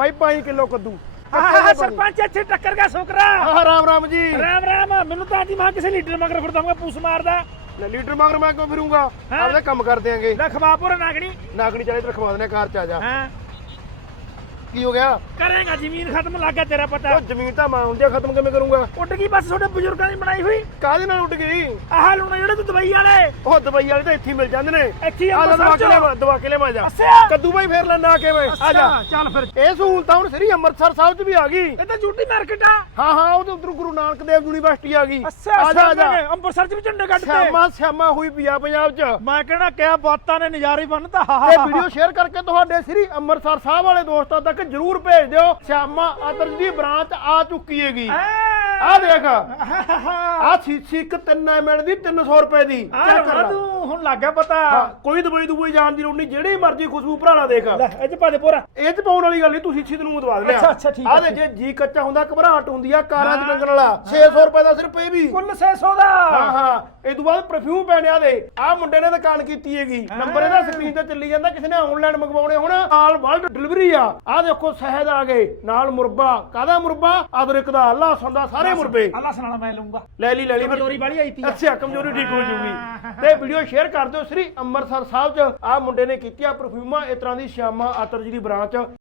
ਬਾਈ 5 kilo ਕੱਦੂ। ਆਹ ਸਰਪੰਚ ਇੱਥੇ ਟੱਕਰ ਗਿਆ ਸੋਕਰਾ। ਆਹ ਰਾਮ ਰਾਮ ਜੀ। ਰਾਮ ਰਾਮ ਮੈਨੂੰ ਤਾਂ ਆਦੀ ਮਾਂ ਕਿਸੇ ਲੀਡਰ ਮਗਰ ਫਿਰਦਾ ਪੂਸ ਮਾਰਦਾ। ਲੈ ਲੀਟਰ ਮਗਰ ਮੈਂ ਕਿਉਂ ਫਿਰੂੰਗਾ? ਆਪਦੇ ਕੰਮ ਕਰ ਦਿਆਂਗੇ। ਲੈ ਖਵਾਪੁਰ ਨਾਗਣੀ। ਨਾਗਣੀ ਚਾਲੇ ਤੇ ਰਖਵਾ ਦਨੇ ਕਾਰ ਚ ਆ ਜਾ। ਹਾਂ? ਕੀ ਹੋ ਗਿਆ? ਕਰੇਗਾ ਜ਼ਮੀਨ ਖਤਮ ਲੱਗ ਗਿਆ ਤੇਰਾ ਪਤਾ। ਉਹ ਜ਼ਮੀਨ ਤਾਂ ਮਾਂ ਹੁੰਦੀ ਆ ਖਤਮ ਕਿਵੇਂ ਕਰੂੰਗਾ? ਉੱਡ ਗਈ ਬਸ ਤੁਹਾਡੇ ਬਜ਼ੁਰਗਾਂ ਦੀ ਬਣਾਈ ਹੋਈ। ਕਾਹਦੇ ਨਾਲ ਉੱਡ ਗਈ? ਆਹ ਲੂਣਾ ਜਿਹੜੇ ਤੂੰ ਦਵਾਈ ਵਾਲੇ। ਉਹ ਦਵਾਈ ਵਾਲੇ ਤਾਂ ਇੱਥੇ ਹੀ ਮਿਲ ਜਾਂਦੇ ਨੇ। ਇੱਥੇ ਹੀ ਆ ਲੈ ਦਵਾ ਅੰਮ੍ਰਿਤਸਰ ਕੇ ਚ। ਲੈ ਦਵਾ ਕੇ ਲੈ ਜਾ। ਅੱਛਾ। ਕੱਦੂ ਬਾਈ ਫੇਰ ਲੈਣਾ ਕੇ ਮੈਂ। ਆ ਜਾ। ਅੱਛਾ, ਚੱਲ ਫਿਰ। ਇਹ ਸਹੂਲਤਾਂ ਹੁਣ ਸ੍ਰੀ ਅੰਮ੍ਰਿਤਸਰ ਸਾਹਿਬ 'ਚ ਵੀ ਆ ਗਈ। ਇਹ ਤਾਂ ਝੂਠੀ ਮਾਰਕੀਟ ਆ। ਹਾਂ ਹਾਂ ਉਹ ਤੇ ਉਧਰ ਗੁਰੂ ਨਾਨਕ ਦੇਵ ਯੂਨੀਵਰਸਿਟੀ ਆ ਗਈ। ਆ ਜਾ ਆ ਜਾ। ਅੰਮ੍ਰਿਤਸਰ ਚ ਵੀ ਝੰਡੇ ਕੱਢਦੇ ਸਿਆਮਾ ਸਿਆਮਾ ਹੋਈ ਪਿਆ ਪੰਜਾਬ 'ਚ। ਮੈਂ ਕਹਿਣਾ ਕਿਆ ਬਾਤਾਂ ਨੇ ਨਜ਼ਾਰੇ ਬੰਨਤਾ ਤੇ ਵੀਡੀਓ ਸ਼ੇਅਰ ਕਰਕੇ ਤੁਹਾਡੇ ਸ੍ਰੀ ਅੰਮ੍ਰਿਤਸਰ ਸਾਹਿਬ ਵਾਲੇ ਦੋਸਤਾਂ ਤੱਕ ਜਰੂਰ ਭੇਜ ਦਿਓ। ਸ਼ਾਮਾ ਆਦਰਜ ਦੀ ਬ੍ਰਾਂਚ ਆ ਚੁੱਕੀ ਹੈਗੀ। ਆ ਦੇਖ। ਆ ਸੀਸੀ ਇੱਕ 3 ਐਮਐਲ ਦੀ 300 ਰੁਪਏ ਦੀ। ਚੈੱਕ ਕਰ ਆ ਲੈ। ਤੂੰ ਹੁਣ ਲੱਗ ਗਿਆ ਪਤਾ। ਹਾਂ, ਕੋਈ ਦਵਾਈ ਦਵਾਈ ਜਾਣ ਦੀ ਲੋੜ ਨਹੀਂ ਜਿਹੜੀ ਮਰਜ਼ੀ ਖੁਸ਼ਬੂ ਭਰਾਣਾ ਦੇਖ। ਲੈ ਇਹ ਚ ਪਾ ਦੇ ਪੂਰਾ। ਇਹ ਚ ਪਾਉਣ ਵਾਲੀ ਗੱਲ ਨਹੀਂ ਤੁਸੀਂ ਸੀਤ ਨੂੰ ਦਵਾ ਲਿਆ ਅੱਛਾ, ਅੱਛਾ, ਠੀਕ ਆ ਦੇ ਜੇ ਜੀ ਕੱਚਾ ਹੁੰਦਾ ਘਬਰਾਹਟ ਹੁੰਦੀ ਆ ਕਾਰਾਂ 'ਚ ਟੰਗਣ ਵਾਲਾ। 600 ਰੁਪਏ ਦਾ ਸਿਰਫ ਇਹ ਵੀ। ਕੁੱਲ 600 ਦਾ। ਹਾਂ ਹਾਂ। ਇਹ ਤੋਂ ਬਾਅਦ ਪਰਫਿਊਮ ਪੈਣਿਆ ਦੇ। ਆ ਮੁੰਡੇ ਨੇ ਦੁਕਾਨ ਕੀਤੀ ਹੈਗੀ। ਨੰਬਰ ਇਹਦਾ ਸਕਰੀਨ ਤੇ ਚੱਲੀ ਜਾਂਦਾ ਕਿਸੇ ਨੇ ਆਨਲਾਈਨ ਮੰਗਵਾਉਣੇ ਹੁਣ। ਨਾਲ ਵਰਲਡ ਡਿਲੀਵਰੀ ਆ। ਆ ਦੇਖੋ ਸ਼ਹਿਦ ਆ ਗਏ। ਨਾਲ ਮੁਰੱਬਾ। ਕਾਹਦਾ ਮੁਰੱਬਾ? ਅਦਰਕ ਦਾ ਲਹਸਨ ਦਾ ਸਾਰੇ ਮੁਰੱਬੇ। ਅੱਲਾ ਸੁਣਾ ਮੈਂ ਲਊਂਗਾ। ਲੈ ਲਈ ਲੈ ਲਈ ਫਿਰ। ਕਮਜ਼ੋਰੀ ਵਾਲੀ ਆਈ ਤੀ ਅੱਛਾ ਕਮਜ਼ੋਰੀ ਠੀਕ ਹੋ ਜੂਗੀ। ਤੇ ਵੀਡੀਓ ਸ਼ੇਅਰ ਕਰ ਦਿਓ ਸ੍ਰੀ ਅੰਮ੍ਰਿਤਸਰ ਸਾਹਿਬ ਚ। ਆ ਮੁੰਡੇ ਨੇ ਕੀਤੀ ਆ ਪਰਫਿਊਮਾਂ ਇਸ ਤਰ੍ਹਾਂ ਦੀ ਸ਼ਾਮਾ ਆਤਰ ਜੀ ਦੀ ਬ੍ਰਾਂਚ।